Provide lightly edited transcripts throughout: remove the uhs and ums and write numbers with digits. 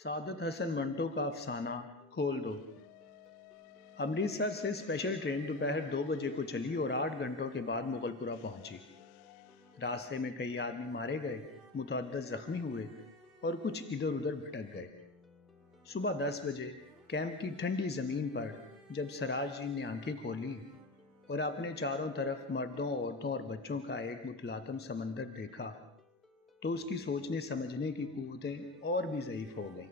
سعادت حسن منٹو کا افسانہ کھول دو۔ امرتسر سے اسپیشل ٹرین دوپہر 2 بجے کو چلی اور 8 گھنٹوں کے بعد مغل پورہ پہنچی۔ راستے میں کئی آدمی مارے گئے، متعدد زخمی ہوئے اور کچھ ادھر ادھر بھٹک گئے۔ صبح 10 بجے کیمپ کی ٹھنڈی زمین پر جب سراج جی نے آنکھیں کھولی اور اپنے چاروں طرف مردوں، عورتوں اور بچوں کا ایک متلاطم سمندر دیکھا تو اس کی سوچنے سمجھنے کی قوتیں اور بھی ضعیف ہو گئیں۔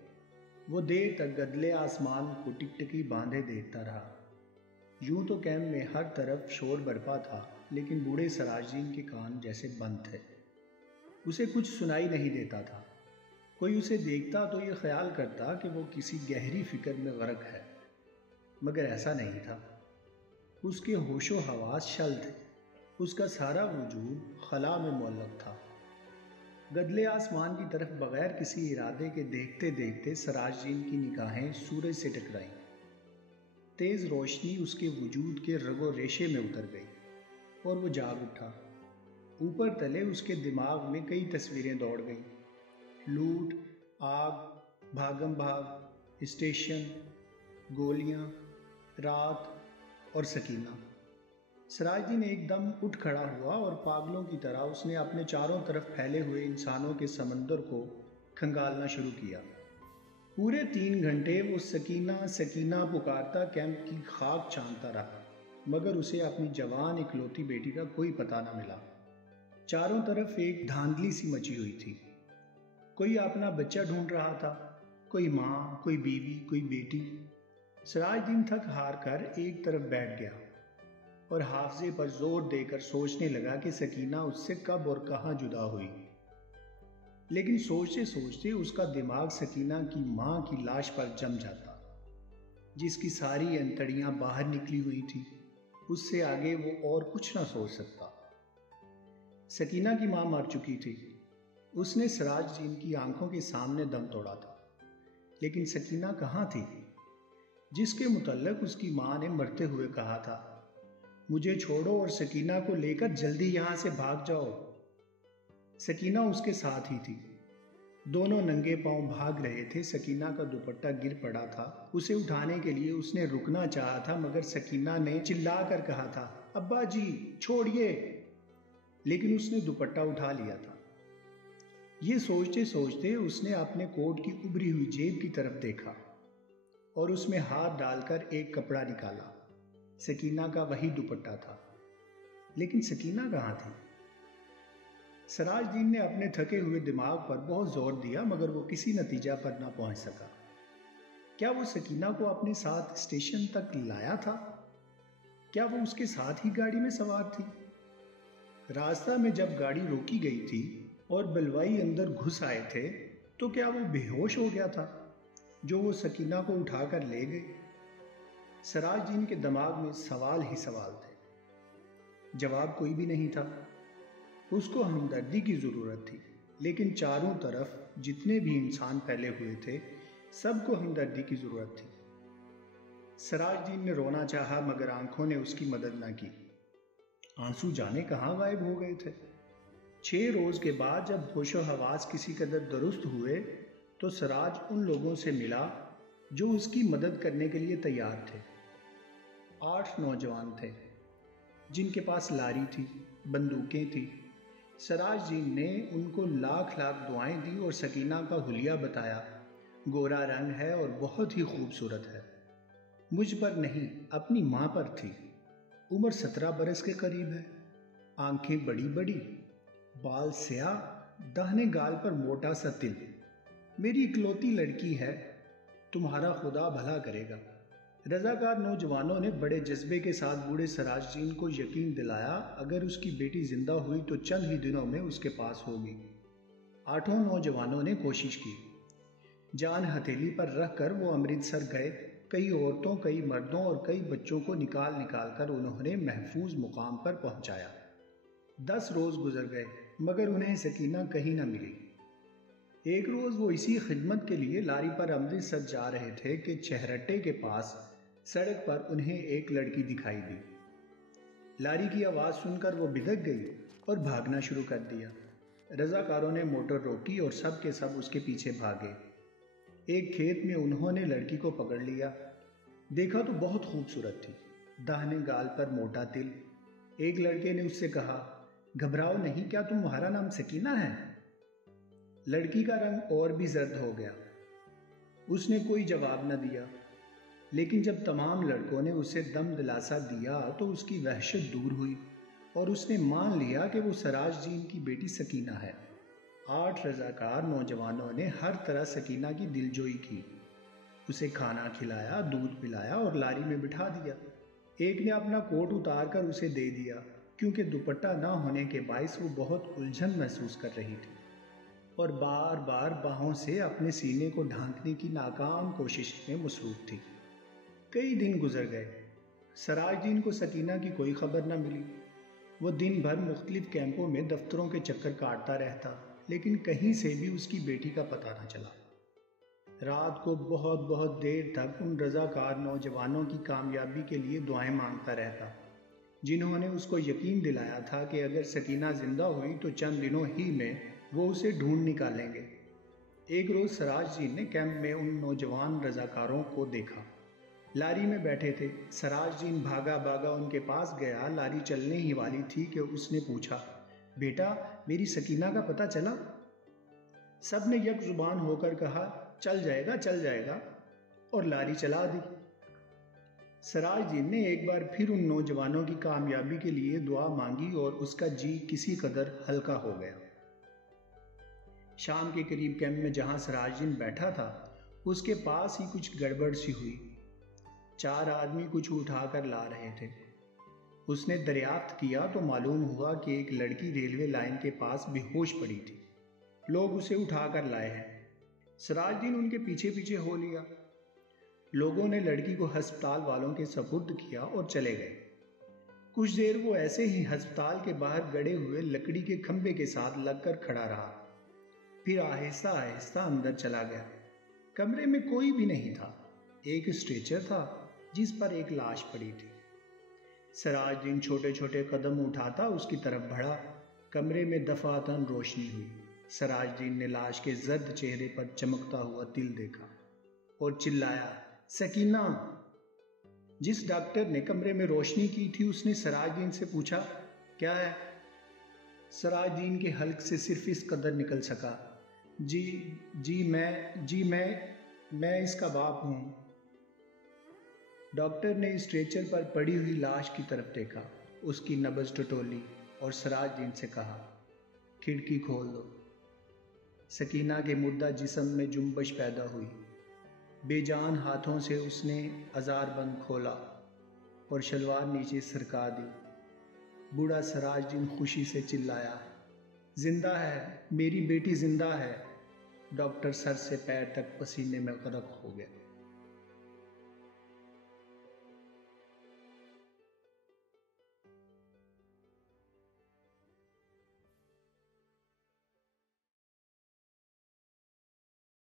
وہ دیر تک گدلے آسمان کو ٹکٹکی باندھے دیکھتا رہا۔ یوں تو کیمپ میں ہر طرف شور برپا تھا، لیکن بوڑھے سراج دین کے کان جیسے بند تھے۔ اسے کچھ سنائی نہیں دیتا تھا۔ کوئی اسے دیکھتا تو یہ خیال کرتا کہ وہ کسی گہری فکر میں غرق ہے، مگر ایسا نہیں تھا۔ اس کے ہوش و حواس شل تھے، اس کا سارا وجود خلا میں معلق تھا۔ گدلے آسمان کی طرف بغیر کسی ارادے کے دیکھتے دیکھتے سراج دین کی نگاہیں سورج سے ٹکرائیں۔ تیز روشنی اس کے وجود کے رگ و ریشے میں اتر گئی اور وہ جاگ اٹھا۔ اوپر تلے اس کے دماغ میں کئی تصویریں دوڑ گئیں: لوٹ، آگ، بھاگم بھاگ، اسٹیشن، گولیاں، رات اور سکینہ۔ سراج دین ایک دم اٹھ کھڑا ہوا اور پاگلوں کی طرح اس نے اپنے چاروں طرف پھیلے ہوئے انسانوں کے سمندر کو کھنگالنا شروع کیا۔ پورے 3 گھنٹے وہ سکینہ سکینہ پکارتا کیمپ کی خاک چھانتا رہا، مگر اسے اپنی جوان اکلوتی بیٹی کا کوئی پتہ نہ ملا۔ چاروں طرف ایک دھاندلی سی مچی ہوئی تھی۔ کوئی اپنا بچہ ڈھونڈ رہا تھا، کوئی ماں، کوئی بیوی، کوئی بیٹی۔ سراج دین تھک ہار کر ایک طرف بیٹھ گیا اور حافظے پر زور دے کر سوچنے لگا کہ سکینہ اس سے کب اور کہاں جدا ہوئی۔ لیکن سوچتے سوچتے اس کا دماغ سکینہ کی ماں کی لاش پر جم جاتا، جس کی ساری انتڑیاں باہر نکلی ہوئی تھی۔ اس سے آگے وہ اور کچھ نہ سوچ سکتا۔ سکینہ کی ماں مر چکی تھی۔ اس نے سراج دین کی آنکھوں کے سامنے دم توڑا تھا، لیکن سکینہ کہاں تھی، جس کے متعلق اس کی ماں نے مرتے ہوئے کہا تھا: مجھے چھوڑو اور سکینہ کو لے کر جلدی یہاں سے بھاگ جاؤ۔ سکینہ اس کے ساتھ ہی تھی۔ دونوں ننگے پاؤں بھاگ رہے تھے۔ سکینہ کا دوپٹہ گر پڑا تھا۔ اسے اٹھانے کے لیے اس نے رکنا چاہا تھا، مگر سکینہ نے چلا کر کہا تھا: ابا جی چھوڑیے، لیکن اس نے دوپٹہ اٹھا لیا تھا۔ یہ سوچتے سوچتے اس نے اپنے کوٹ کی ابری ہوئی جیب کی طرف دیکھا اور اس میں ہاتھ ڈال کر ایک کپڑا نکالا۔ سکینہ کا وہی دوپٹہ تھا، لیکن سکینہ کہاں تھی؟ سراج دین نے اپنے تھکے ہوئے دماغ پر بہت زور دیا، مگر وہ کسی نتیجہ پر نہ پہنچ سکا۔ کیا وہ سکینہ کو اپنے ساتھ اسٹیشن تک لایا تھا؟ کیا وہ اس کے ساتھ ہی گاڑی میں سوار تھی؟ راستہ میں جب گاڑی روکی گئی تھی اور بلوائی اندر گھس آئے تھے تو کیا وہ بے ہوش ہو گیا تھا جو وہ سکینہ کو اٹھا کر لے گئے؟ سراج دین کے دماغ میں سوال ہی سوال تھے، جواب کوئی بھی نہیں تھا۔ اس کو ہمدردی کی ضرورت تھی، لیکن چاروں طرف جتنے بھی انسان پھیلے ہوئے تھے، سب کو ہمدردی کی ضرورت تھی۔ سراج دین نے رونا چاہا، مگر آنکھوں نے اس کی مدد نہ کی۔ آنسو جانے کہاں غائب ہو گئے تھے۔ 6 روز کے بعد جب ہوش و حواس کسی قدر درست ہوئے تو سراج ان لوگوں سے ملا جو اس کی مدد کرنے کے لیے تیار تھے۔ 8 نوجوان تھے جن کے پاس لاری تھی، بندوقیں تھیں۔ سراج دین نے ان کو لاکھ لاکھ دعائیں دی اور سکینہ کا حلیہ بتایا: گورا رنگ ہے اور بہت ہی خوبصورت ہے۔ مجھ پر نہیں، اپنی ماں پر تھی۔ عمر 17 برس کے قریب ہے، آنکھیں بڑی بڑی، بال سیاہ، داہنے گال پر موٹا سا تل۔ میری اکلوتی لڑکی ہے، تمہارا خدا بھلا کرے گا۔ رضاکار نوجوانوں نے بڑے جذبے کے ساتھ بوڑھے سراج دین کو یقین دلایا اگر اس کی بیٹی زندہ ہوئی تو چند ہی دنوں میں اس کے پاس ہوگی۔ 8 نوجوانوں نے کوشش کی۔ جان ہتھیلی پر رکھ کر وہ امرتسر گئے۔ کئی عورتوں، کئی مردوں اور کئی بچوں کو نکال نکال کر انہوں نے محفوظ مقام پر پہنچایا۔ 10 روز گزر گئے، مگر انہیں سکینہ کہیں نہ ملی۔ ایک روز وہ اسی خدمت کے لیے لاری پر امرتسر جا رہے تھے کہ چہرٹے کے پاس سڑک پر انہیں ایک لڑکی دکھائی دی۔ لاری کی آواز سن کر وہ بھدک گئی اور بھاگنا شروع کر دیا۔ رضاکاروں نے موٹر روکی اور سب کے سب اس کے پیچھے بھاگے۔ ایک کھیت میں انہوں نے لڑکی کو پکڑ لیا۔ دیکھا تو بہت خوبصورت تھی، داہنے گال پر موٹا تل۔ ایک لڑکے نے اس سے کہا، گھبراؤ نہیں، کیا تمہارا نام سکینہ ہے؟ لڑکی کا رنگ اور بھی زرد ہو گیا۔ اس نے کوئی جواب نہ دیا، لیکن جب تمام لڑکوں نے اسے دم دلاسا دیا تو اس کی وحشت دور ہوئی اور اس نے مان لیا کہ وہ سراج جین کی بیٹی سکینہ ہے۔ 8 رضاکار نوجوانوں نے ہر طرح سکینہ کی دلجوئی کی، اسے کھانا کھلایا، دودھ پلایا اور لاری میں بٹھا دیا۔ ایک نے اپنا کوٹ اتار کر اسے دے دیا، کیونکہ دوپٹہ نہ ہونے کے باعث وہ بہت الجھن محسوس کر رہی تھی اور بار بار باہوں سے اپنے سینے کو ڈھانکنے کی ناکام کوشش میں مصروف تھی۔ کئی دن گزر گئے، سراج دین کو سکینہ کی کوئی خبر نہ ملی۔ وہ دن بھر مختلف کیمپوں میں دفتروں کے چکر کاٹتا رہتا، لیکن کہیں سے بھی اس کی بیٹی کا پتہ نہ چلا۔ رات کو بہت دیر تک ان رضاکار نوجوانوں کی کامیابی کے لیے دعائیں مانگتا رہتا، جنہوں نے اس کو یقین دلایا تھا کہ اگر سکینہ زندہ ہوئی تو چند دنوں ہی میں وہ اسے ڈھونڈ نکالیں گے۔ ایک روز سراج جی نے کیمپ میں ان نوجوان رضاکاروں کو دیکھا، لاری میں بیٹھے تھے۔ سراج جین بھاگا بھاگا ان کے پاس گیا، لاری چلنے ہی والی تھی کہ اس نے پوچھا، بیٹا میری سکینہ کا پتہ چلا؟ سب نے یک زبان ہو کر کہا، چل جائے گا، اور لاری چلا دی۔ سراج دین نے ایک بار پھر ان نوجوانوں کی کامیابی کے لیے دعا مانگی اور اس کا جی کسی قدر ہلکا ہو گیا۔ شام کے قریب کیمپ میں جہاں سراج دین بیٹھا تھا، اس کے پاس ہی کچھ گڑبڑ سی ہوئی۔ 4 آدمی کچھ اٹھا کر لا رہے تھے۔ اس نے دریافت کیا تو معلوم ہوا کہ ایک لڑکی ریلوے لائن کے پاس بے ہوش پڑی تھی۔ لوگ اسے اٹھا کر لائے ہیں۔ سراج دین ان کے پیچھے پیچھے ہو لیا۔ لوگوں نے لڑکی کو ہسپتال والوں کے سپرد کیا اور چلے گئے۔ کچھ دیر وہ ایسے ہی ہسپتال کے باہر گڑے ہوئے لکڑی کے کھمبے کے ساتھ لگ کر کھڑا رہا، پھر آہستہ آہستہ اندر چلا گیا۔ کمرے میں کوئی بھی نہیں تھا، ایک اسٹریچر تھا جس پر ایک لاش پڑی تھی۔ سراج دین چھوٹے چھوٹے قدم اٹھاتا اس کی طرف بڑھا۔ کمرے میں دفعتاً روشنی ہوئی۔ سراج دین نے لاش کے زرد چہرے پر چمکتا ہوا تل دیکھا اور چلایا، سکینہ! جس ڈاکٹر نے کمرے میں روشنی کی تھی اس نے سراج دین سے پوچھا، کیا ہے؟ سراج دین کے حلق سے صرف اس قدر نکل سکا، جی میں اس کا باپ ہوں۔ ڈاکٹر نے اسٹریچر پر پڑی ہوئی لاش کی طرف دیکھا، اس کی نبض ٹٹولی اور سراج دین سے کہا، کھڑکی کھول دو۔ سکینہ کے مردہ جسم میں جنبش پیدا ہوئی۔ بے جان ہاتھوں سے اس نے ازار بند کھولا اور شلوار نیچے سرکا دی۔ بوڑھا سراج دین خوشی سے چلایا، زندہ ہے، میری بیٹی زندہ ہے۔ ڈاکٹر سر سے پیر تک پسینے میں غرق ہو گیا۔